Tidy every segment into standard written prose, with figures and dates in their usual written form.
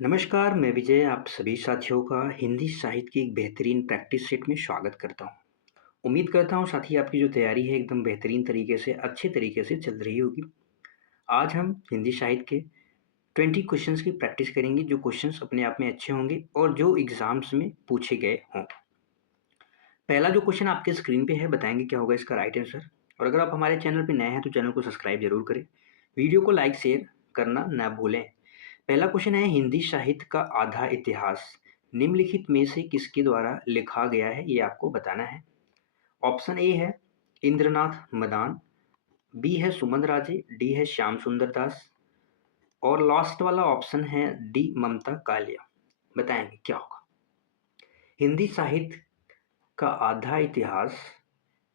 नमस्कार, मैं विजय आप सभी साथियों का हिंदी साहित्य की एक बेहतरीन प्रैक्टिस सेट में स्वागत करता हूँ। उम्मीद करता हूँ साथी आपकी जो तैयारी है एकदम बेहतरीन तरीके से, अच्छे तरीके से चल रही होगी। आज हम हिंदी साहित्य के 20 क्वेश्चंस की प्रैक्टिस करेंगे जो क्वेश्चंस अपने आप में अच्छे होंगे और जो एग्ज़ाम्स में पूछे गए हों। पहला जो क्वेश्चन आपके स्क्रीन पे है बताएँगे क्या होगा इसका राइट आंसर और अगर आप हमारे चैनल पे नए हैं तो चैनल को सब्सक्राइब ज़रूर करें। वीडियो को लाइक, शेयर करना ना भूलें। पहला क्वेश्चन है हिंदी साहित्य का आधा इतिहास निम्नलिखित में से किसके द्वारा लिखा गया है ये आपको बताना है। ऑप्शन ए है इंद्रनाथ मदान, बी है सुमन राजे, डी है श्याम सुंदर दास और लास्ट वाला ऑप्शन है डी ममता कालिया। बताएंगे क्या होगा। हिंदी साहित्य का आधा इतिहास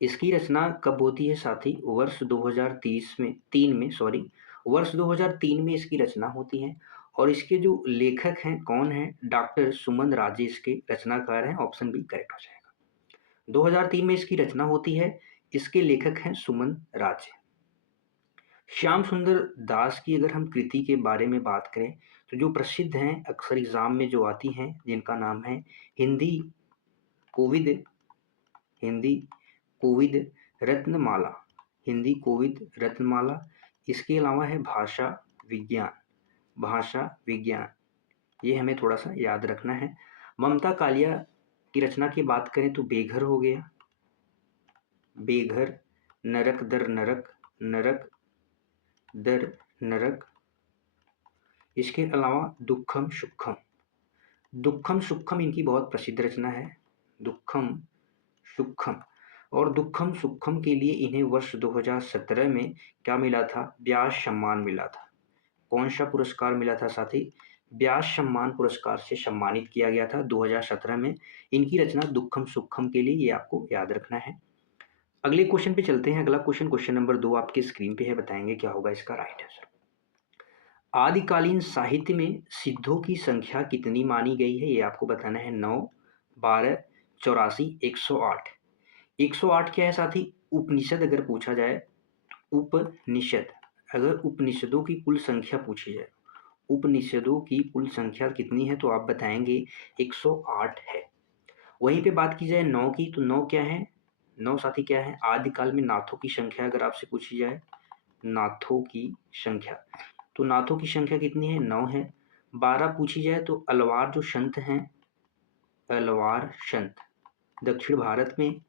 इसकी रचना कब होती है साथी? वर्ष 2030 में 3 में सॉरी वर्ष 2003 में इसकी रचना होती है और इसके जो लेखक हैं कौन हैं? डॉक्टर सुमन राजे इसके रचनाकार हैं। ऑप्शन बी करेक्ट हो जाएगा। 2003 में इसकी रचना होती है। इसके लेखक हैं सुमन राजे। श्याम सुंदर दास की अगर हम कृति के बारे में बात करें तो जो प्रसिद्ध हैं अक्सर एग्जाम में जो आती हैं जिनका नाम है हिंदी कोविद हिंदी कोविद रत्नमाला, हिंदी कोविद रत्नमाला। इसके अलावा है भाषा विज्ञान, ये हमें थोड़ा सा याद रखना है। ममता कालिया की रचना की बात करें तो बेघर हो गया, बेघर, नरक दर नरक, नरक दर नरक। इसके अलावा दुखम सुखम, दुखम सुखम इनकी बहुत प्रसिद्ध रचना है, दुखम सुखम। और दुखम सुखम के लिए इन्हें वर्ष 2017 में क्या मिला था? व्यास सम्मान मिला था। कौन सा पुरस्कार मिला था साथी? व्यास सम्मान पुरस्कार से सम्मानित किया गया था 2017 में। इनकी रचना दुखम सुखम के लिए, ये आपको याद रखना है। अगले क्वेश्चन पे चलते हैं। अगला क्वेश्चन नंबर 2 आपके स्क्रीन पे है। बताएंगे क्या होगा इसका राइट आंसर। आदिकालीन साहित्य में सिद्धों की संख्या कितनी मानी गई है ये आपको बताना है। 9, 12, 84, 108। 108 क्या है साथी? उपनिषद अगर पूछा जाए, उपनिषद, अगर उपनिषदों की कुल संख्या पूछी जाए, उपनिषदों की कुल संख्या कितनी है तो आप बताएंगे 108 है। वहीं पे बात की जाए 9 की तो 9 क्या है? 9 साथी क्या है? आदिकाल में नाथों की संख्या अगर आपसे पूछी जाए, नाथों की संख्या, तो नाथों की संख्या कितनी है? 9 है। 12 पूछी जाए तो अलवार जो संत हैं, अलवार संत, दक्षिण भारत में,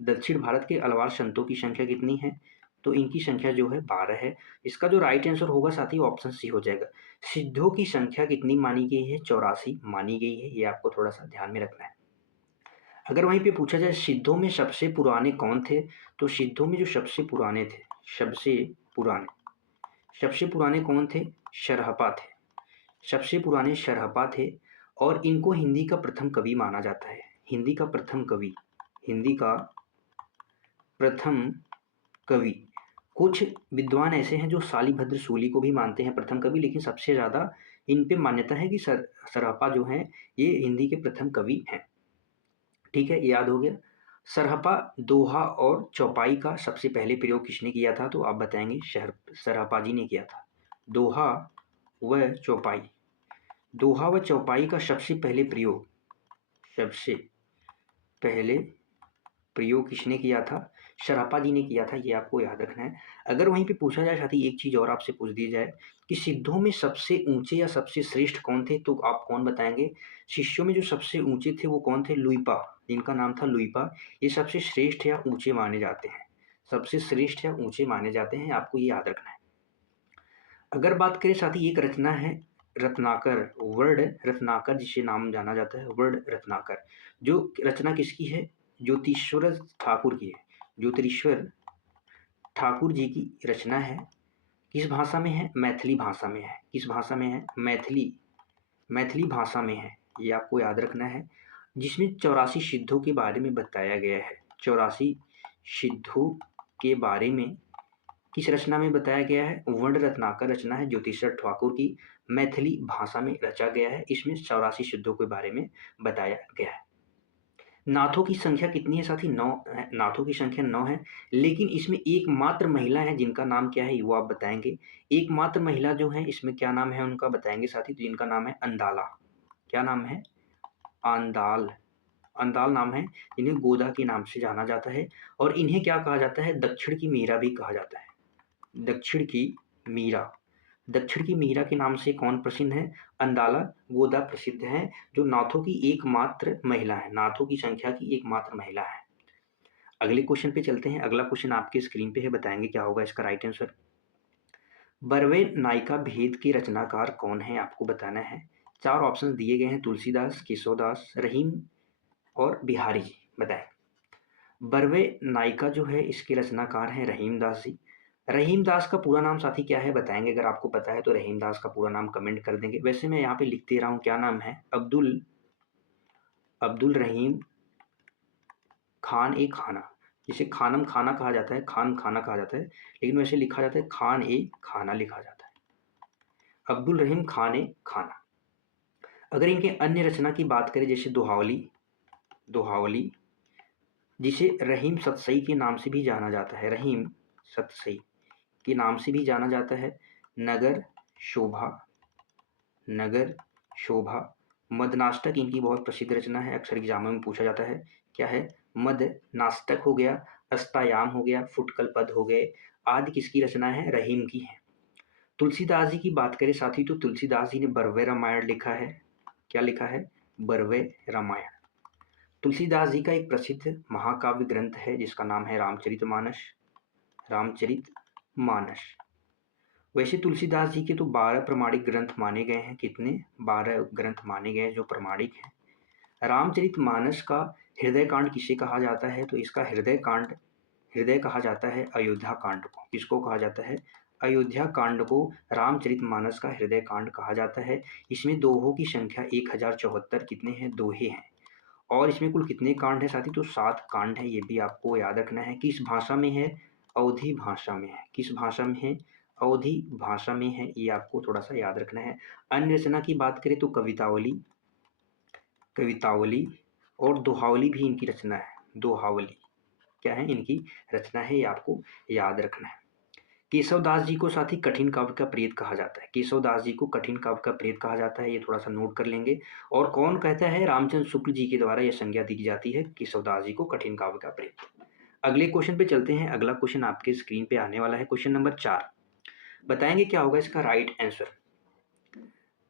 दक्षिण भारत के अलवार संतों की संख्या कितनी है? तो इनकी संख्या जो है 12 है। इसका जो राइट आंसर होगा साथी ऑप्शन सी हो जाएगा। सिद्धों की संख्या कितनी मानी गई है? 84 मानी गई है। ये आपको थोड़ा सा ध्यान में रखना है। अगर वहीं पे पूछा जाए सिद्धों में सबसे पुराने कौन थे तो सिद्धों में जो सबसे पुराने थे, सबसे पुराने कौन थे? शरहपा थे। सबसे पुराने शरहपा थे और इनको हिंदी का प्रथम कवि माना जाता है। हिंदी का प्रथम कवि, हिंदी का प्रथम कवि। कुछ विद्वान ऐसे हैं जो शालिभद्र सूली को भी मानते हैं प्रथम कवि, लेकिन सबसे ज़्यादा इन पे मान्यता है कि सरहपा जो हैं ये हिंदी के प्रथम कवि हैं। ठीक है, याद हो गया। सरहपा, दोहा और चौपाई का सबसे पहले प्रयोग किसने किया था तो आप बताएंगे सरहपा जी ने किया था। दोहा व चौपाई, दोहा व चौपाई का सबसे पहले प्रयोग किसने किया था? शरापा जी ने किया था। ये आपको याद रखना है। अगर वहीं पे पूछा जाए साथी एक चीज़ और आपसे पूछ दी जाए कि सिद्धों में सबसे ऊंचे या सबसे श्रेष्ठ कौन थे तो आप कौन बताएंगे? शिष्यों में जो सबसे ऊंचे थे वो कौन थे? लुइपा, जिनका नाम था लुइपा। ये सबसे श्रेष्ठ या ऊंचे माने जाते हैं, सबसे श्रेष्ठ या ऊंचे माने जाते हैं, आपको ये याद रखना है। अगर बात करें साथी एक रचना है रत्नाकर, वर्ड रत्नाकर जिसे नाम जाना जाता है, वर्ड रत्नाकर। जो रचना किसकी है? ज्योतिश्वर ठाकुर की है। ज्योतिश्वर ठाकुर जी की रचना है। किस भाषा में है? मैथिली भाषा में है। किस भाषा में है? मैथिली भाषा में है। ये आपको याद रखना है। जिसमें 84 सिद्धों के बारे में बताया गया है। 84 सिद्धों के बारे में किस रचना में बताया गया है? वर्ण रत्नाकर रचना है ज्योतिषर ठाकुर की, मैथिली भाषा में रचा गया है। इसमें 84 सिद्धों के बारे में बताया गया है। नाथों की संख्या कितनी है साथी? 9 है, नाथों की संख्या 9 है, लेकिन इसमें एकमात्र महिला है जिनका नाम क्या है वो आप बताएँगे। एकमात्र महिला जो है इसमें क्या नाम है उनका बताएँगे साथी, तो जिनका नाम है अंदाला। क्या नाम है? अंदाल। अंदाल नाम है, इन्हें गोदा के नाम से जाना जाता है और इन्हें क्या कहा जाता है? दक्षिण की मीरा भी कहा जाता है। दक्षिण की मीरा। दक्षिण की मीरा के नाम से कौन प्रसिद्ध है? अंदाला गोदा प्रसिद्ध है, जो नाथों की एकमात्र महिला है, नाथों की संख्या की एकमात्र महिला है। अगले क्वेश्चन पे चलते हैं। अगला क्वेश्चन आपके स्क्रीन पे है, बताएंगे क्या होगा इसका राइट आंसर। बरवे नायिका भेद के रचनाकार कौन है आपको बताना है। 4 ऑप्शन दिए गए हैं, तुलसीदास, केशवदास, रहीम और बिहारी जी। बताएं। बरवे नायिका जो है इसके रचनाकार हैं रहीम दास जी। रहीम दास का पूरा नाम साथी क्या है बताएंगे, अगर आपको पता है तो रहीम दास का पूरा नाम कमेंट कर देंगे। वैसे मैं यहाँ पे लिख दे रहा हूँ, क्या नाम है? अब्दुल अब्दुल रहीम खान ए खाना, जिसे खानम खाना कहा जाता है, खान खाना कहा जाता है, लेकिन वैसे लिखा जाता है खान ए खाना लिखा जाता है। अब्दुल रहीम खान ए खाना। अगर इनके अन्य रचना की बात करें, जैसे दोहावली, दोहावली जिसे रहीम सतसई के नाम से भी जाना जाता है, रहीम सतसई के नाम से भी जाना जाता है। नगर शोभा, नगर शोभा। मदनाष्टक इनकी बहुत प्रसिद्ध रचना है, अक्सर एग्जामों में पूछा जाता है। क्या है? मद नाष्टक हो गया, अस्तायाम हो गया, फुटकल पद हो गए, आदि किसकी रचना है? रहीम की है। तुलसीदास जी की बात करें साथी, तो तुलसीदास जी ने बरवे रामायण लिखा है। क्या लिखा है? बरवे रामायण। तुलसीदास जी का एक प्रसिद्ध महाकाव्य ग्रंथ है जिसका नाम है रामचरितमानस। रामचरितमानस। वैसे तुलसीदास जी के तो 12 प्रमाणिक ग्रंथ माने गए हैं। कितने? 12 ग्रंथ माने गए हैं जो प्रमाणिक हैं। रामचरितमानस का हृदय कांड किसे कहा जाता है? तो इसका हृदय कहा जाता है अयोध्या कांड को। किसको कहा जाता है? अयोध्या कांड को रामचरितमानस का हृदय कांड कहा जाता है। इसमें दोहों की संख्या 1074 कितने हैं? दोहे हैं। और इसमें कुल कितने कांड है साथी? तो 7 कांड है, ये भी आपको याद रखना है। किस भाषा में है? अवधी भाषा में है। किस भाषा में है? अवधी भाषा में है, ये आपको थोड़ा सा याद रखना है। अन्य रचना की बात करें तो कवितावली, कवितावली और दोहावली भी इनकी रचना है। दोहावली क्या है? इनकी रचना है, ये आपको याद रखना है। केशवदास जी को साथी कठिन काव्य का प्रेत कहा जाता है। केशवदास जी को कठिन काव्य का प्रेत कहा जाता है, ये थोड़ा सा नोट कर लेंगे। और कौन कहता है? रामचंद्र शुक्ल जी के द्वारा यह संज्ञा दी जाती है केशवदास जी को कठिन काव्य का प्रेत। अगले क्वेश्चन पे चलते हैं। अगला क्वेश्चन आपके स्क्रीन पे आने वाला है, क्वेश्चन नंबर 4। बताएंगे क्या होगा इसका राइट आंसर।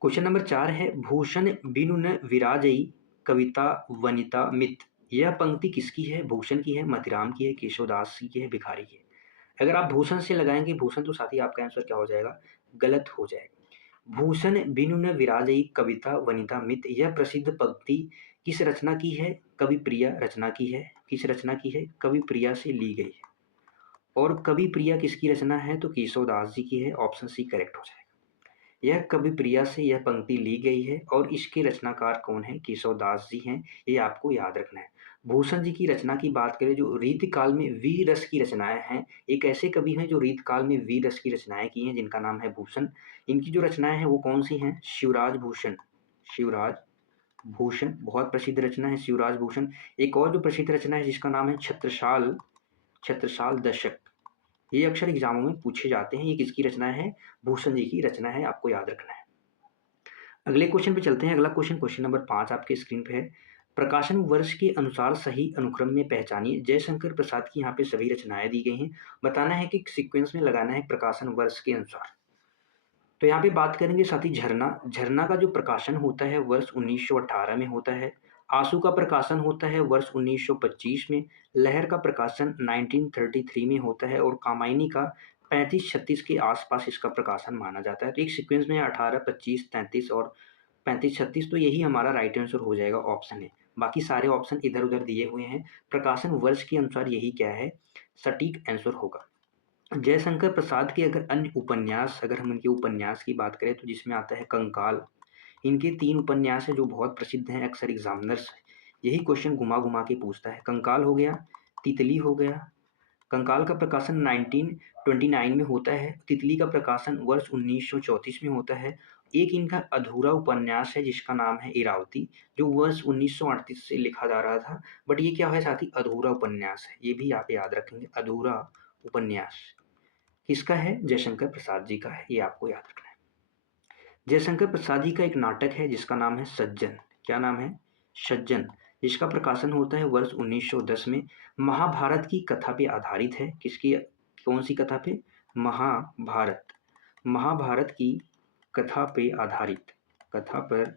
क्वेश्चन नंबर 4 है, भूषण बिनु न विराजई कविता वनिता मित। यह पंक्ति किसकी है? भूषण की है, मतिराम की है, केशवदास की है, भिखारी की है। अगर आप भूषण से लगाएंगे भूषण, तो साथी आपका आंसर क्या हो जाएगा? गलत हो जाएगा। भूषण बिनु न विराजई कविता वनिता मित, यह प्रसिद्ध पंक्ति किस रचना की है? कवि प्रिया रचना की है। किस रचना की है? कवि प्रिया से ली गई है। और कवि प्रिया किसकी रचना है? तो केशवदास जी की है। ऑप्शन सी करेक्ट हो जाएगा। यह कवि प्रिया से यह पंक्ति ली गई है और इसके रचनाकार कौन है? केशवदास जी हैं, ये आपको याद रखना है। भूषण जी की रचना की बात करें, जो रीत काल में वीर रस की रचनाएं हैं, एक ऐसे कवि हैं जो रीत काल में वीर रस की रचनाएं की हैं, जिनका नाम है भूषण। इनकी जो रचनाएं हैं वो कौन सी हैं? शिवराज भूषण। शिवराज भूषण बहुत प्रसिद्ध रचना है शिवराज भूषण। एक और जो प्रसिद्ध रचना है जिसका नाम है छत्रसाल, छत्रसाल दशक। ये अक्सर एग्जामों में पूछे जाते हैं। ये किसकी रचना है? भूषण जी की रचना है, आपको याद रखना है। अगले क्वेश्चन पे चलते हैं। अगला क्वेश्चन, क्वेश्चन नंबर 5 आपके स्क्रीन पे है। प्रकाशन वर्ष के अनुसार सही अनुक्रम में पहचानिए। जयशंकर प्रसाद की यहाँ पे सभी रचनाएं दी गई हैं। बताना है कि सीक्वेंस में लगाना है प्रकाशन वर्ष के अनुसार। तो यहाँ पे बात करेंगे साथी झरना। झरना का जो प्रकाशन होता है वर्ष 1918 में होता है। आंसू का प्रकाशन होता है वर्ष 1925 में। लहर का प्रकाशन 1933 में होता है और कामायनी का 35-36 के आसपास इसका प्रकाशन माना जाता है। तो एक सीक्वेंस में 18, 25, 33 और 35-36, तो यही हमारा राइट आंसर हो जाएगा, ऑप्शन है। बाकी सारे ऑप्शन इधर उधर दिए हुए हैं। प्रकाशन वर्ष के अनुसार यही क्या है? सटीक आंसर होगा। जयशंकर प्रसाद के अगर अन्य उपन्यास, अगर हम इनके उपन्यास की बात करें, तो जिसमें आता है कंकाल। इनके 3 उपन्यास हैं जो बहुत प्रसिद्ध हैं। अक्सर एग्जामिनर्स यही क्वेश्चन घुमा घुमा के पूछता है। कंकाल हो गया, तितली हो गया। कंकाल का प्रकाशन 1929 में होता है। तितली का प्रकाशन वर्ष 1934 में होता है। एक इनका अधूरा उपन्यास है जिसका नाम है इरावती, जो वर्ष 1938 से लिखा जा रहा था, बट ये क्या है साथी, अधूरा उपन्यास है। ये भी आप याद रखेंगे, अधूरा उपन्यास किसका है, जयशंकर प्रसाद जी का है, ये आपको याद रखना है। जयशंकर प्रसाद जी का एक नाटक है जिसका नाम है सज्जन। क्या नाम है, सज्जन, जिसका प्रकाशन होता है वर्ष 1910 में। महाभारत की कथा पे आधारित है। किसकी, कौन सी कथा पे, महाभारत, महाभारत की कथा पे आधारित, कथा पर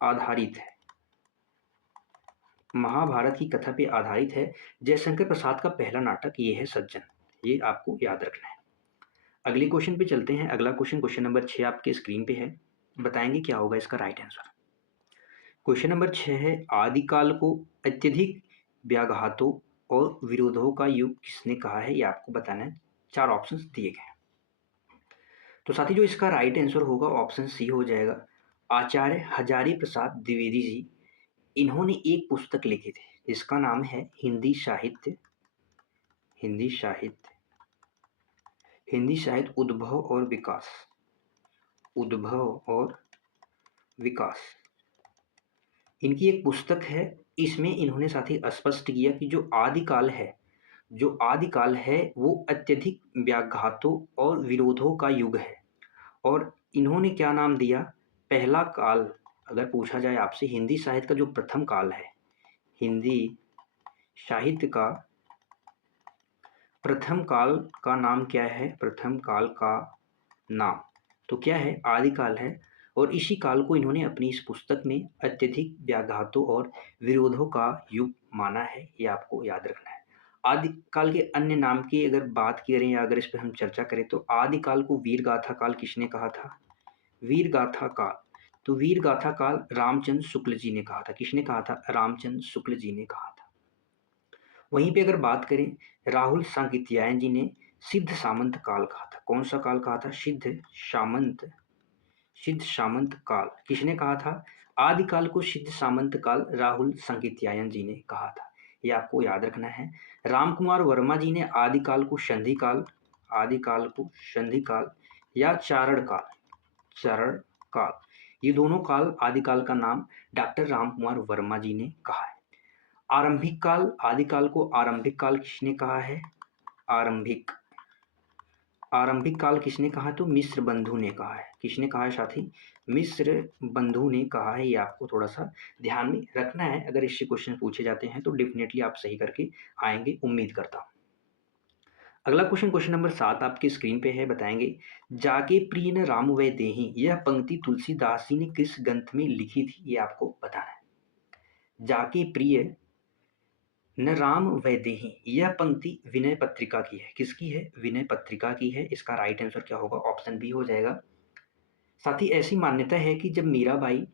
आधारित है, महाभारत की कथा पे आधारित है। जयशंकर प्रसाद का पहला नाटक ये है सज्जन, ये आपको याद रखना है। अगले क्वेश्चन पे चलते हैं। अगला क्वेश्चन, क्वेश्चन नंबर 6 आपके स्क्रीन पे है, बताएंगे क्या होगा इसका राइट आंसर। क्वेश्चन नंबर 6 है, आदिकाल को अत्यधिक व्याघातों और विरोधों का युग किसने कहा है, ये आपको बताना है। 4 ऑप्शंस दिए गए हैं। तो साथी जो इसका राइट आंसर होगा ऑप्शन सी हो जाएगा, आचार्य हजारी प्रसाद द्विवेदी जी। इन्होंने एक पुस्तक लिखी थी जिसका नाम है हिंदी साहित्य, हिंदी साहित्य, हिंदी साहित्य उद्भव और विकास, उद्भव और विकास, इनकी एक पुस्तक है। इसमें इन्होंने साथी स्पष्ट किया कि जो आदिकाल है, जो आदिकाल है वो अत्यधिक व्याघातों और विरोधों का युग है। और इन्होंने क्या नाम दिया, पहला काल, अगर पूछा जाए आपसे हिंदी साहित्य का जो प्रथम काल है, हिंदी साहित्य का प्रथम काल का नाम क्या है, प्रथम काल का नाम तो क्या है, आदिकाल है। और इसी काल को इन्होंने अपनी इस पुस्तक में अत्यधिक व्याघातों और विरोधों का युग माना है, ये आपको याद रखना है। आदिकाल के अन्य नाम की अगर बात करें या अगर इस पर हम चर्चा करें तो आदिकाल को वीर गाथा काल किसने कहा था, वीर गाथा काल, तो वीर गाथा काल रामचंद्र शुक्ल जी ने कहा था। किसने कहा था, रामचंद्र शुक्ल जी ने कहा था। वहीं पे अगर बात करें, राहुल सांकृत्यायन जी ने सिद्ध सामंत काल कहा था। कौन सा काल कहा था, सिद्ध सामंत, सिद्ध सामंत काल किसने कहा था, आदिकाल को सिद्ध सामंत काल राहुल सांकृत्यायन जी ने कहा था, ये आपको याद रखना है। रामकुमार वर्मा जी ने आदिकाल को संधि काल, आदिकाल को संधि काल या चारण काल, चारण काल, ये दोनों काल आदिकाल का नाम डॉक्टर रामकुमार वर्मा जी ने कहा है। आरंभिक काल, आदिकाल को आरंभिक काल किसने कहा है, आरंभिक, आरंभिक काल किसने कहा, तो मिस्र बंधु ने कहा है। किसने कहा है साथी, मिस्र बंधु ने कहा है, ये आपको थोड़ा सा ध्यान में रखना है। अगर इससे क्वेश्चन पूछे जाते हैं तो डेफिनेटली आप सही करके आएंगे, उम्मीद करता हूँ। अगला क्वेश्चन, क्वेश्चन नंबर 7 आपकी स्क्रीन पे है, बताएंगे, जाके प्रिय न राम वै देहि, यह पंक्ति तुलसीदास जी ने किस ग्रंथ में लिखी थी, ये आपको बताना है। जाके प्रिय न राम वैदेही, यह पंक्ति विनय पत्रिका की है। किसकी है, विनय पत्रिका की है। इसका राइट आंसर क्या होगा, ऑप्शन बी हो जाएगा। साथ ही ऐसी मान्यता है कि जब मीराबाई,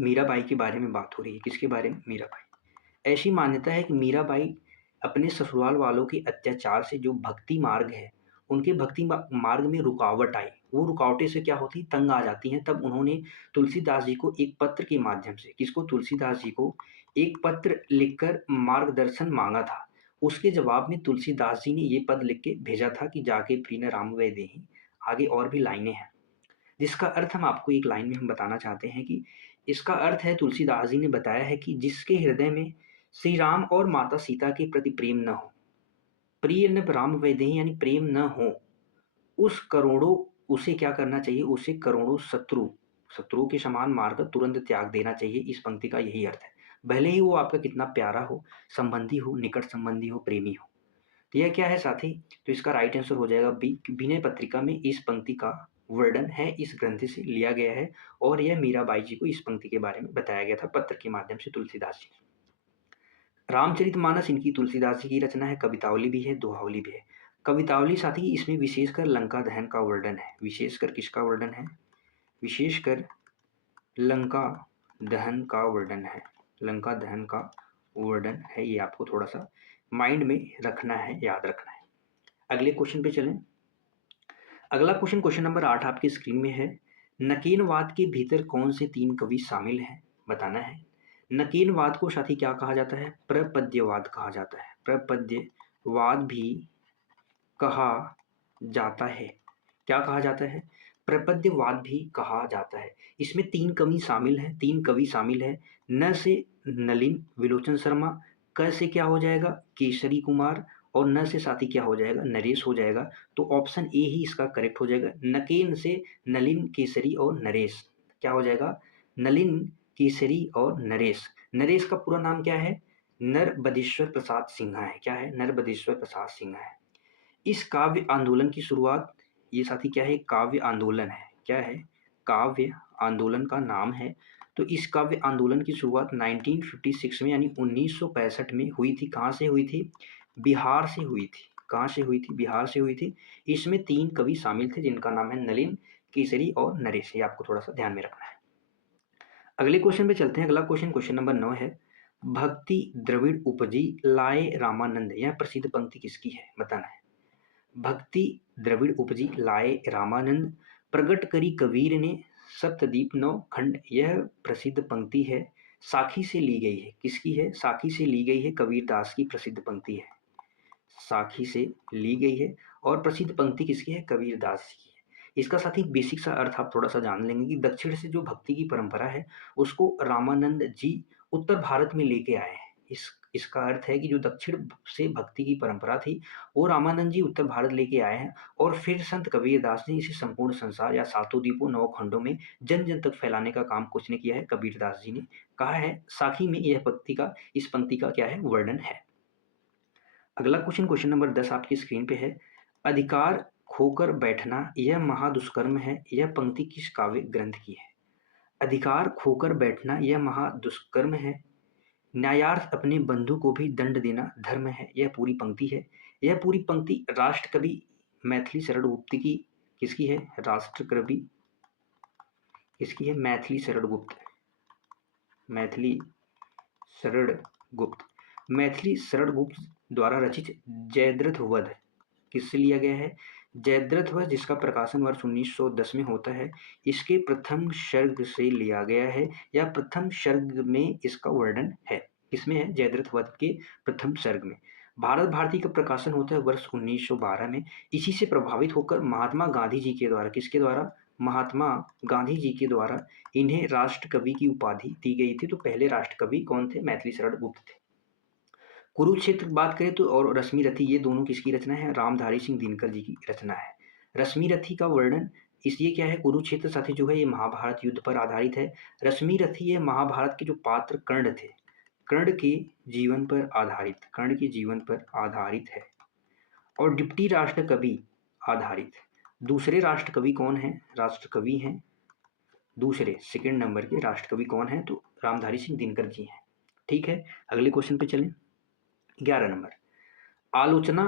मीराबाई के बारे में बात हो रही है, किसके बारे में, मीराबाई, ऐसी मान्यता है कि मीराबाई अपने ससुराल वालों के अत्याचार से जो भक्ति मार्ग है, उनके भक्ति मार्ग में रुकावट आई, वो रुकावटें से क्या होती, तंग आ जाती हैं। तब उन्होंने तुलसीदास जी को एक पत्र के माध्यम से, किसको, तुलसीदास जी को एक पत्र लिखकर मार्गदर्शन मांगा था। उसके जवाब में तुलसीदास जी ने ये पद लिख के भेजा था कि जाके प्रिय राम वै देहि। आगे और भी लाइनें हैं जिसका अर्थ हम आपको एक लाइन में हम बताना चाहते हैं कि इसका अर्थ है, तुलसीदास जी ने बताया है कि जिसके हृदय में श्री राम और माता सीता के प्रति प्रेम न हो, प्रिय न राम वैदेही यानी प्रेम न हो, उस करोड़ों, उसे क्या करना चाहिए, उसे करोड़ों शत्रु, शत्रु के समान मारकर तुरंत त्याग देना चाहिए। इस पंक्ति का यही अर्थ है, भले ही वो आपका कितना प्यारा हो, संबंधी हो, निकट संबंधी हो, प्रेमी हो। तो यह क्या है साथी, तो इसका राइट आंसर हो जाएगा बी, विनय पत्रिका में इस पंक्ति का वर्णन है, इस ग्रंथ से लिया गया है। और यह मीराबाई जी को इस पंक्ति के बारे में बताया गया था पत्र के माध्यम से तुलसीदास जी। रामचरितमानस इनकी तुलसीदास जी की रचना है, कवितावली भी है, दोहावली भी है। कवितावली साथी इसमें विशेषकर लंका दहन का वर्णन है। विशेषकर किसका वर्णन है, विशेषकर लंका दहन का वर्णन है, लंका दहन का वर्णन है। ये आपको थोड़ा सा माइंड में रखना है, याद रखना है। अगले क्वेश्चन पे चलें। अगला क्वेश्चन, क्वेश्चन नंबर 8 आपकी स्क्रीन में है, नकीनवाद के भीतर कौन से 3 कवि शामिल हैं, बताना है। नकीनवाद को साथी क्या कहा जाता है, प्रपद्यवाद कहा जाता है, प्रपद्यवाद भी कहा जाता है। क्या कहा जाता है, प्रपद्यवाद भी कहा जाता है। इसमें 3 कवि शामिल हैं, 3 कवि शामिल हैं। न से नलिन विलोचन शर्मा, क से क्या हो जाएगा केसरी कुमार, और न से साथी क्या हो जाएगा नरेश हो जाएगा। तो ऑप्शन ए ही इसका करेक्ट हो जाएगा। नकेन से नलिन, केसरी और नरेश क्या हो जाएगा नलिन, केसरी और नरेश। नरेश का पूरा नाम क्या है नरबदेश्वर प्रसाद सिन्हा है। क्या है नरबदेश्वर प्रसाद सिन्हा है। इस काव्य आंदोलन की शुरुआत, ये साथी क्या है काव्य आंदोलन है। क्या है काव्य आंदोलन का नाम है। तो इस काव्य आंदोलन की शुरुआत 1956 में यानी 1965 में हुई थी। कहाँ से हुई थी बिहार से हुई थी। कहाँ से हुई थी बिहार से हुई थी। इसमें 3 कवि शामिल थे जिनका नाम है नलिन, केसरी और नरेश। ये आपको थोड़ा सा ध्यान में रखना है। अगले क्वेश्चन पे चलते हैं। अगला क्वेश्चन क्वेश्चन नंबर 9 है। भक्ति द्रविड़ उपजी लाए रामानंद, यह प्रसिद्ध पंक्ति किसकी है बताना है। भक्ति द्रविड़ उपजी लाए रामानंद, प्रगट करी कबीर ने सप्तदीप नौ खंड, यह प्रसिद्ध पंक्ति है साखी से ली गई है। किसकी है साखी से ली गई है, कबीरदास की प्रसिद्ध पंक्ति है, साखी से ली गई है। और प्रसिद्ध पंक्ति किसकी है कबीरदास की है। इसका साथ ही बेसिक सा अर्थ आप थोड़ा सा जान लेंगे कि दक्षिण से जो भक्ति की परंपरा है उसको रामानंद जी उत्तर भारत में लेके आए हैं। इसका अर्थ है कि जो दक्षिण से भक्ति की परंपरा थी वो रामानंद जी उत्तर भारत लेके आए हैं, और फिर संत कबीरदास ने इसे संपूर्ण संसार या सातों द्वीपों 9 खंडों में जन जन तक फैलाने का काम किसने किया है कबीरदास जी ने। कहा है साखी में यह पंक्ति का, इस पंक्ति का क्या है वर्णन है। अगला क्वेश्चन क्वेश्चन नंबर 10 आपकी स्क्रीन पे है। अधिकार खोकर बैठना यह महादुष्कर्म है, यह पंक्ति किस काव्य ग्रंथ की है। अधिकार खोकर बैठना यह महादुष्कर्म है, न्यायार्थ अपने बंधु को भी दंड देना धर्म है, यह पूरी पंक्ति है। यह पूरी पंक्ति राष्ट्र कवि मैथिली शरण गुप्त की किसकी है राष्ट्र कवि किसकी है मैथिली शरण गुप्त, मैथिली शरण गुप्त, मैथिली शरण गुप्त द्वारा रचित जयद्रथ वध किससे लिया गया है जयद्रथ वध, जिसका प्रकाशन वर्ष 1910 में होता है। इसके प्रथम सर्ग से लिया गया है, या प्रथम सर्ग में इसका वर्णन है। किसमें है जयद्रथ वध के प्रथम सर्ग में। भारत भारती का प्रकाशन होता है वर्ष 1912 में। इसी से प्रभावित होकर महात्मा गांधी जी के द्वारा, किसके द्वारा महात्मा गांधी जी के द्वारा इन्हें राष्ट्र कवि की उपाधि दी गई थी। तो पहले राष्ट्र कवि कौन थे मैथिली शरण गुप्त थे। कुरुक्षेत्र की बात करें तो और रश्मि रथी, ये दोनों किसकी रचना है रामधारी सिंह दिनकर जी की रचना है। रश्मि रथी का वर्णन इसलिए क्या है कुरुक्षेत्र साथी जो है ये महाभारत युद्ध पर आधारित है। रश्मि रथी ये महाभारत के जो पात्र कर्ण थे, कर्ण के जीवन पर आधारित, कर्ण के जीवन पर आधारित है। और डिप्टी राष्ट्र कवि आधारित, दूसरे राष्ट्र कवि कौन है राष्ट्र कवि हैं दूसरे सेकंड नंबर के राष्ट्र कवि कौन है तो रामधारी सिंह दिनकर जी हैं। ठीक है अगले क्वेश्चन पे चलें। 11 नंबर, आलोचना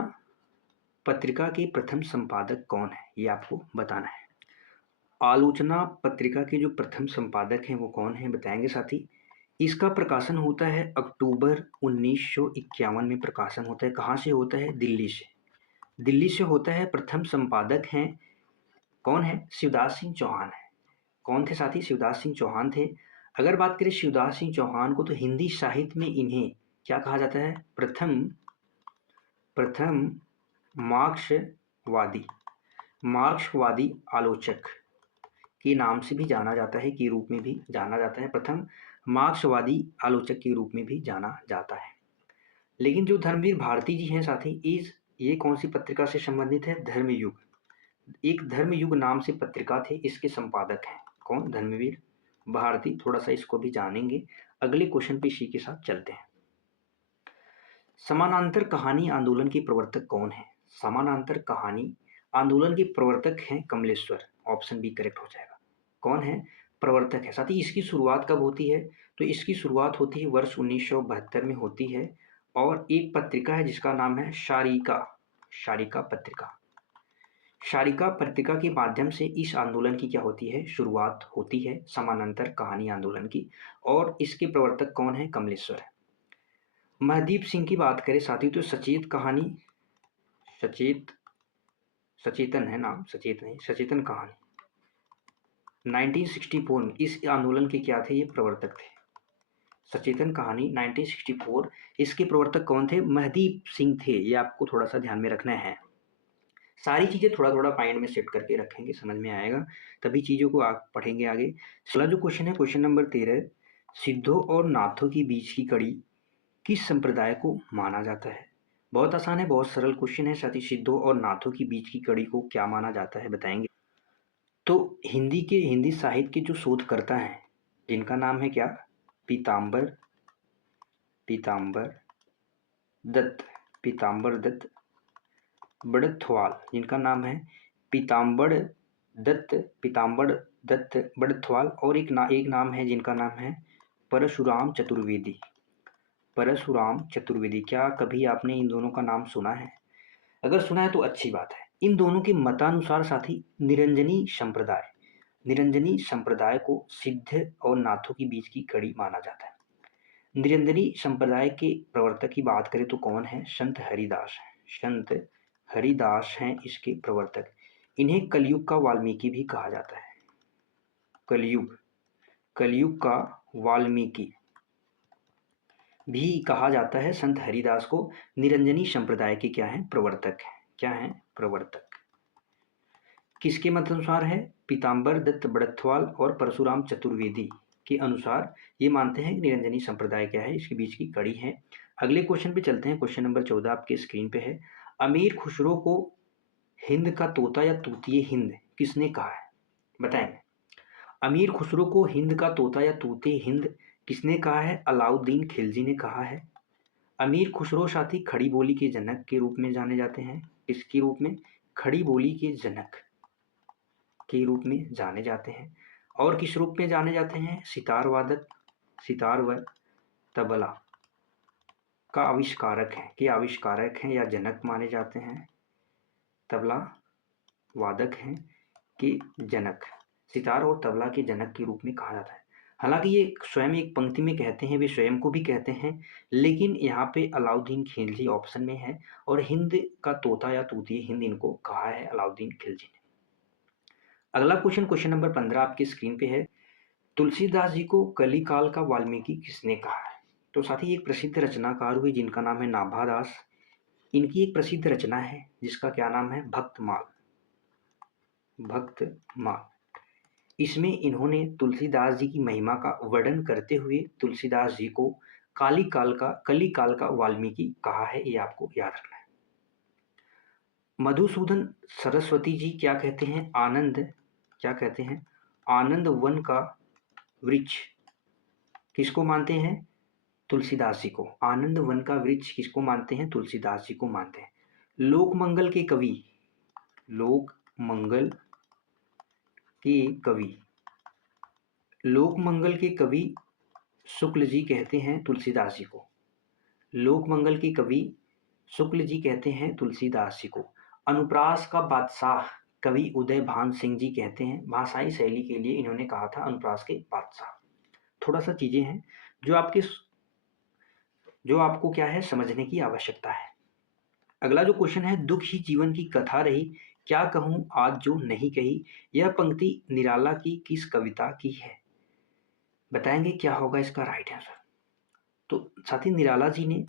पत्रिका के प्रथम संपादक कौन है ये आपको बताना है। आलोचना पत्रिका के जो प्रथम संपादक हैं वो कौन है बताएंगे साथी। इसका प्रकाशन होता है अक्टूबर 1951 में प्रकाशन होता है। कहाँ से होता है दिल्ली से, दिल्ली से होता है। प्रथम संपादक हैं कौन है शिवदास सिंह चौहान है। कौन थे साथी शिवदास सिंह चौहान थे। अगर बात करें शिवदास सिंह चौहान को तो हिंदी साहित्य में इन्हें क्या कहा जाता है प्रथम मार्क्सवादी मार्क्सवादी आलोचक के नाम से भी जाना जाता है, के रूप में भी जाना जाता है। प्रथम मार्क्सवादी आलोचक के रूप में भी जाना जाता है। लेकिन जो धर्मवीर भारती जी हैं साथी इस ये कौन सी पत्रिका से संबंधित है धर्मयुग, एक धर्मयुग नाम से पत्रिका थे, इसके संपादक हैं कौन धर्मवीर भारती। थोड़ा सा इसको भी जानेंगे। अगले क्वेश्चन पे इसी के साथ चलते हैं। समानांतर कहानी आंदोलन के प्रवर्तक कौन है। समानांतर कहानी आंदोलन के प्रवर्तक हैं कमलेश्वर, ऑप्शन बी करेक्ट हो जाएगा। कौन है प्रवर्तक है साथ ही। इसकी शुरुआत कब होती है तो इसकी शुरुआत होती है वर्ष 1972 में होती है। और एक पत्रिका है जिसका नाम है शारिका, शारिका पत्रिका। शारिका पत्रिका के माध्यम से इस आंदोलन की क्या होती है शुरुआत होती है समानांतर कहानी आंदोलन की। और इसके प्रवर्तक कौन है कमलेश्वर है। महदीप सिंह की बात करें साथी तो सचेत कहानी, सचेतन है नाम, सचेत नहीं सचेतन कहानी 1964 में इस आंदोलन के क्या थे ये प्रवर्तक थे। सचेतन कहानी 1964 इसके प्रवर्तक कौन थे महदीप सिंह थे, ये आपको थोड़ा सा ध्यान में रखना है। सारी चीज़ें थोड़ा-थोड़ा माइंड में सेट करके रखेंगे, समझ में आएगा, तभी चीज़ों को आप पढ़ेंगे आगे। अगला जो क्वेश्चन है क्वेश्चन नंबर 13, सिद्धों और नाथों के बीच की कड़ी किस संप्रदाय को माना जाता है? बहुत आसान है, बहुत सरल क्वेश्चन है, साथ ही सिद्धों और नाथों के बीच की कड़ी को क्या माना जाता है बताएंगे। तो हिंदी साहित्य के जो शोधकर्ता हैं जिनका नाम है क्या, पीताम्बर दत्त, पीताम्बर दत्त बड़थवाल, जिनका नाम है पीताम्बर दत्त बड़थवाल, और एक नाम है जिनका नाम है परशुराम चतुर्वेदी। क्या कभी आपने इन दोनों का नाम सुना है? अगर सुना है तो अच्छी बात है। इन दोनों के मतानुसार साथी निरंजनी संप्रदाय को सिद्ध और नाथों के बीच की कड़ी माना जाता है। निरंजनी संप्रदाय के प्रवर्तक की बात करें तो कौन है? संत हरिदास हैं इसके प्रवर्तक। इन्हें कलयुग का वाल्मीकि भी कहा जाता है। कलयुग का वाल्मीकि भी कहा जाता है। संत हरिदास को निरंजनी संप्रदाय के क्या हैं? प्रवर्तक। किसके मत अनुसार है? पीताम्बर दत्त बड़थवाल और परशुराम चतुर्वेदी के अनुसार ये मानते हैं कि निरंजनी संप्रदाय क्या है, इसके बीच की कड़ी है। अगले क्वेश्चन पे चलते हैं। क्वेश्चन नंबर 14 आपके स्क्रीन पे है। अमीर खुसरो को हिंद का तोता या तूतीय हिंद किसने कहा है? बताएंगे। अमीर खुसरो को हिंद का तोता या तूतीय हिंद किसने कहा है? अलाउद्दीन खिलजी ने कहा है। अमीर खुसरो साथी खड़ी बोली के जनक के रूप में जाने जाते हैं। किसके रूप में? खड़ी बोली के जनक के रूप में जाने जाते हैं। और किस रूप में जाने जाते हैं? सितार व तबला का आविष्कारक हैं या जनक माने जाते हैं। तबला वादक हैं कि जनक, सितार और तबला के जनक के रूप में कहा जाता है। हालांकि ये स्वयं एक पंक्ति में कहते हैं, वे स्वयं को भी कहते हैं, लेकिन यहाँ पे अलाउद्दीन खिलजी ऑप्शन में है और हिंद का तोता या तूतीय हिंद इनको कहा है अलाउद्दीन खिलजी ने। अगला क्वेश्चन नंबर 15 आपकी स्क्रीन पे है। तुलसीदास जी को कलिकाल का वाल्मीकि किसने कहा है? तो साथी एक प्रसिद्ध रचनाकार हुए जिनका नाम है नाभादास। इनकी एक प्रसिद्ध रचना है जिसका क्या नाम है? भक्तमाल। इसमें इन्होंने तुलसीदास जी की महिमा का वर्णन करते हुए तुलसीदास जी को कलिकाल का वाल्मीकि कहा है, ये आपको याद रखना है। मधुसूदन सरस्वती जी क्या कहते हैं? आनंद वन का वृक्ष किसको मानते हैं? तुलसीदास जी को। आनंद वन का वृक्ष किसको मानते हैं? तुलसीदास जी को मानते हैं। लोकमंगल के कवि शुक्ल जी कहते हैं तुलसीदास जी को। अनुप्रास का बादशाह कवि उदय भान सिंह जी कहते हैं। भाषाई शैली के लिए इन्होंने कहा था अनुप्रास के बादशाह। थोड़ा सा चीजें हैं जो आपको क्या है समझने की आवश्यकता है। अगला जो क्वेश्चन है, दुख ही जीवन की कथा रही, क्या कहूं आज जो नहीं कही, यह पंक्ति निराला की किस कविता की है? बताएंगे क्या होगा इसका राइट आंसर। तो साथी निराला जी ने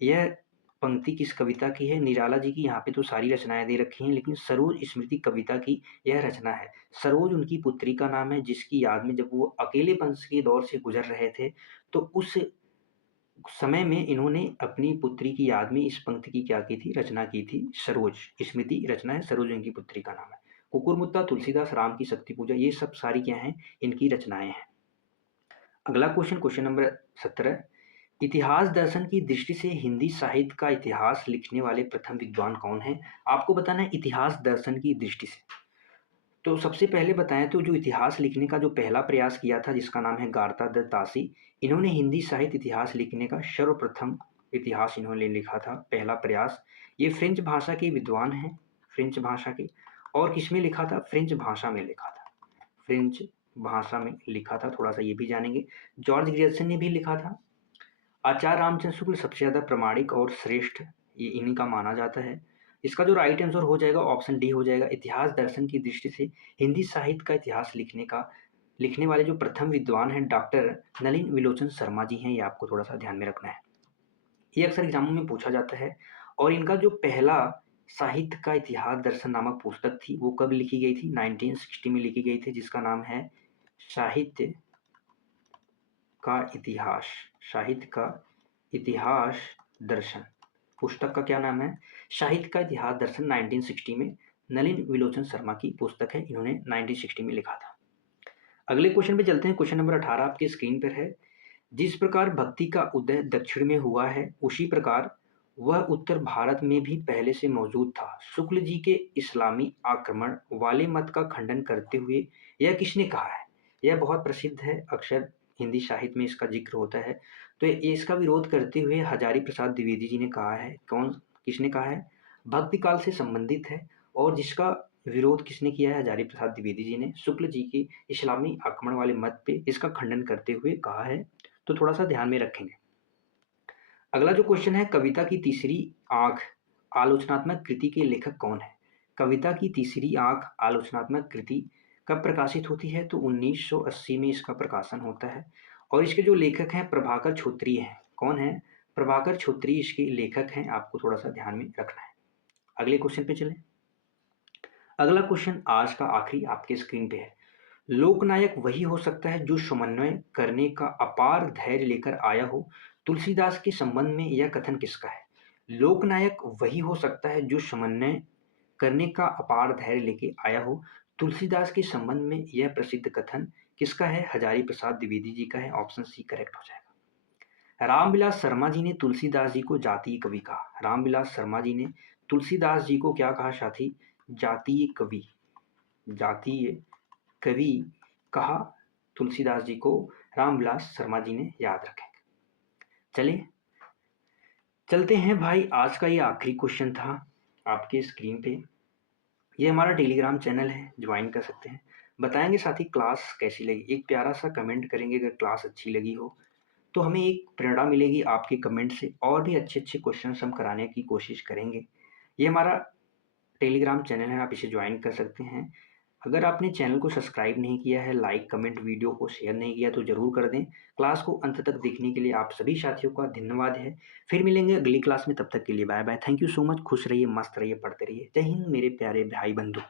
यह पंक्ति किस कविता की है? निराला जी की यहाँ पे तो सारी रचनाएं दे रखी हैं, लेकिन सरोज स्मृति कविता की यह रचना है। सरोज उनकी पुत्री का नाम है, जिसकी याद में जब वो अकेलेपन के दौर से गुजर रहे थे तो उस समय में इन्होंने अपनी पुत्री की याद में इस पंक्ति की क्या की थी? रचना की थी। सरोज स्मृति रचना है, सरोज इनकी पुत्री का नाम है। कुकुरमुत्ता, तुलसीदास, राम की शक्ति पूजा, ये सब सारी क्या हैं? इनकी रचनाएं हैं। अगला क्वेश्चन नंबर 17, इतिहास दर्शन की दृष्टि से हिंदी साहित्य का इतिहास लिखने वाले प्रथम विद्वान कौन है? आपको बताना है इतिहास दर्शन की दृष्टि से। तो सबसे पहले बताएं तो जो इतिहास लिखने का जो पहला प्रयास किया था, जिसका नाम है गार्ता दत्त तासी, इन्होंने हिंदी साहित्य इतिहास लिखने का सर्वप्रथम इतिहास इन्होंने लिखा था, पहला प्रयास। ये फ्रेंच भाषा के विद्वान हैं, फ्रेंच भाषा के। और किसमें लिखा था? फ्रेंच भाषा में लिखा था। थोड़ा सा ये भी जानेंगे। जॉर्ज ग्रियर्सन ने भी लिखा था। आचार्य रामचंद्र शुक्ल सबसे ज़्यादा प्रामाणिक और श्रेष्ठ ये इन्हीं का माना जाता है। इसका जो राइट आंसर हो जाएगा ऑप्शन डी हो जाएगा। इतिहास दर्शन की दृष्टि से हिंदी साहित्य का इतिहास लिखने वाले जो प्रथम विद्वान हैं डॉक्टर नलिन विलोचन शर्मा जी हैं, ये आपको थोड़ा सा ध्यान में रखना है। ये अक्सर एग्जामों में पूछा जाता है। और इनका जो पहला साहित्य का इतिहास दर्शन नामक पुस्तक थी, वो कब लिखी गई थी? 1960 में लिखी गई थी, जिसका नाम है साहित्य का इतिहास। साहित्य का इतिहास दर्शन पुस्तक का क्या नाम है? साहित्य का इतिहास दर्शन 1960 में नलिन विलोचन शर्मा की पुस्तक है, इन्होंने 1960 में लिखा था। अगले क्वेश्चन पे चलते हैं। क्वेश्चन नंबर 18 आपके स्क्रीन पर है। जिस प्रकार भक्ति का उदय दक्षिण में हुआ है, उसी प्रकार वह उत्तर भारत में भी पहले से मौजूद था। शुक्ल जी के इस्लामी आक्रमण वाले मत का खंडन करते हुए यह किसने कहा है? यह बहुत प्रसिद्ध है, अक्सर हिंदी साहित्य में इसका जिक्र होता है। तो ये इसका विरोध करते हुए हजारी प्रसाद द्विवेदी जी ने कहा है। कौन, किसने कहा है? भक्ति काल से संबंधित है, और जिसका विरोध किसने किया है? हजारी प्रसाद द्विवेदी जी ने शुक्ल जी के इस्लामी आक्रमण वाले मत पे इसका खंडन करते हुए कहा है। तो थोड़ा सा ध्यान में रखेंगे। अगला जो क्वेश्चन है, कविता की तीसरी आंख आलोचनात्मक कृति के लेखक कौन है? कविता की तीसरी आंख आलोचनात्मक कृति कब प्रकाशित होती है? तो 1980 में इसका प्रकाशन होता है, और इसके जो लेखक हैं प्रभाकर छोत्रीय हैं। कौन है? प्रभाकर छोत्रीय इसके लेखक हैं, आपको थोड़ा सा ध्यान में रखना है। अगले क्वेश्चन पे चलें। अगला क्वेश्चन आज का आखिरी आपके स्क्रीन पे है। लोकनायक वही हो सकता है जो समन्वय करने का अपार धैर्य लेकर आया हो। तुलसीदास के संबंध में यह कथन किसका है? लोकनायक वही हो सकता है जो समन्वय करने का अपार धैर्य लेके आया हो। तुलसीदास के संबंध में यह प्रसिद्ध कथन किसका है? हजारी प्रसाद द्विवेदी जी का है। ऑप्शन सी करेक्ट हो जाएगा। रामविलास शर्मा जी ने तुलसीदास जी को जातीय कवि कहा। रामविलास शर्मा जी ने तुलसीदास जी को क्या कहा साथी? जातीय कवि। जातीय कवि कहा तुलसीदास जी को रामविलास शर्मा जी ने, याद रखेंगे। चलिए चलते हैं भाई, आज का ये आखिरी क्वेश्चन था आपके स्क्रीन पे। ये हमारा टेलीग्राम चैनल है, ज्वाइन कर सकते हैं। बताएंगे साथी क्लास कैसी लगी, एक प्यारा सा कमेंट करेंगे अगर क्लास अच्छी लगी हो, तो हमें एक प्रेरणा मिलेगी आपके कमेंट से, और भी अच्छे अच्छे क्वेश्चन हम कराने की कोशिश करेंगे। ये हमारा टेलीग्राम चैनल है, आप इसे ज्वाइन कर सकते हैं। अगर आपने चैनल को सब्सक्राइब नहीं किया है, लाइक कमेंट वीडियो को शेयर नहीं किया, तो ज़रूर कर दें। क्लास को अंत तक देखने के लिए आप सभी साथियों का धन्यवाद है। फिर मिलेंगे अगली क्लास में, तब तक के लिए bye bye. Thank you so much. खुश रहिए, मस्त रहिए, पढ़ते रहिए। जय हिंद मेरे प्यारे भाई बंधु।